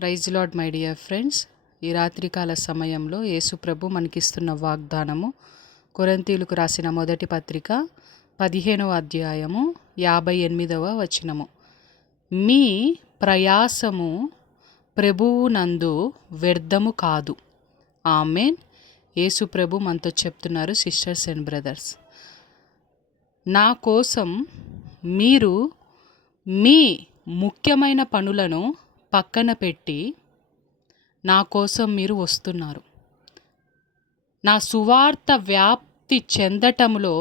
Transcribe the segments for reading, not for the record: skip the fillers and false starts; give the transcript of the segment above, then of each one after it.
Praise Lord my dear friends. ఈ రాత్రికాల సమయంలో యేసుప్రభు మనకిస్తున్న వాగ్దానము కొరింథీయులకు రాసిన మొదటి పత్రిక 15వ అధ్యాయము 58వ వచనము. మీ ప్రయాసము ప్రభువునందు వ్యర్థము కాదు. ఆమెన్. యేసుప్రభు మనతో చెప్తున్నారు, సిస్టర్స్ అండ్ బ్రదర్స్, నా కోసం మీరు మీ ముఖ్యమైన పనులను పక్కన పెట్టి నా కోసం మీరు వస్తున్నారు. నా సువార్త వ్యాప్తి చెందటంలో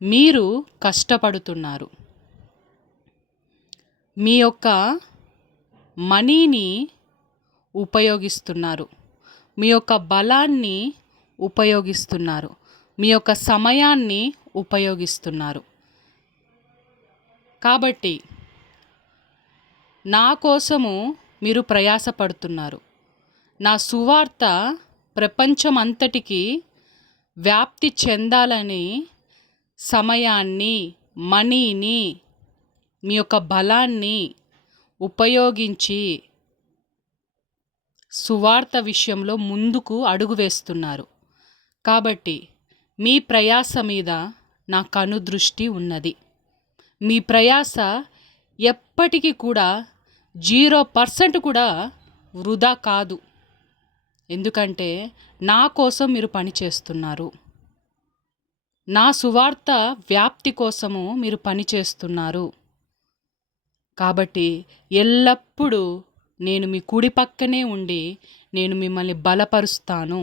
మీరు కష్టపడుతున్నారు. మీ యొక్క మనీని ఉపయోగిస్తున్నారు, మీ యొక్క బలాన్ని ఉపయోగిస్తున్నారు, మీ యొక్క సమయాన్ని ఉపయోగిస్తున్నారు. కాబట్టి నా కోసము మీరు ప్రయాసపడుతున్నారు. నా సువార్త ప్రపంచం అంతటికి వ్యాప్తి చెందాలని సమయాన్ని, మనీని, మీ యొక్క బలాన్ని ఉపయోగించి సువార్త విషయంలో ముందుకు అడుగు వేస్తున్నారు. కాబట్టి మీ ప్రయాస మీద నా కనుదృష్టి ఉన్నది. మీ ప్రయాస ఎప్పటికీ కూడా 0% కూడా వృధా కాదు. ఎందుకంటే నా కోసం మీరు పని చేస్తున్నారు. నా సువార్త వ్యాప్తి కోసము మీరు పని చేస్తున్నారు. కాబట్టి ఎల్లప్పుడూ నేను మీ కుడి పక్కనే ఉండి నేను మిమ్మల్ని బలపరుస్తాను,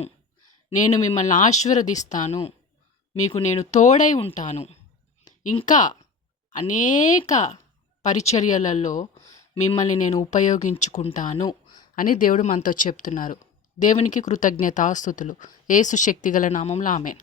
నేను మిమ్మల్ని ఆశీర్వదిస్తాను, మీకు నేను తోడై ఉంటాను. ఇంకా అనేక పరిచర్యలలో మిమ్మల్ని నేను ఉపయోగించుకుంటాను అని దేవుడు మనతో చెప్తున్నారు. దేవునికి కృతజ్ఞతాస్తుతులు. యేసు శక్తిగల నామంలో ఆమేన్.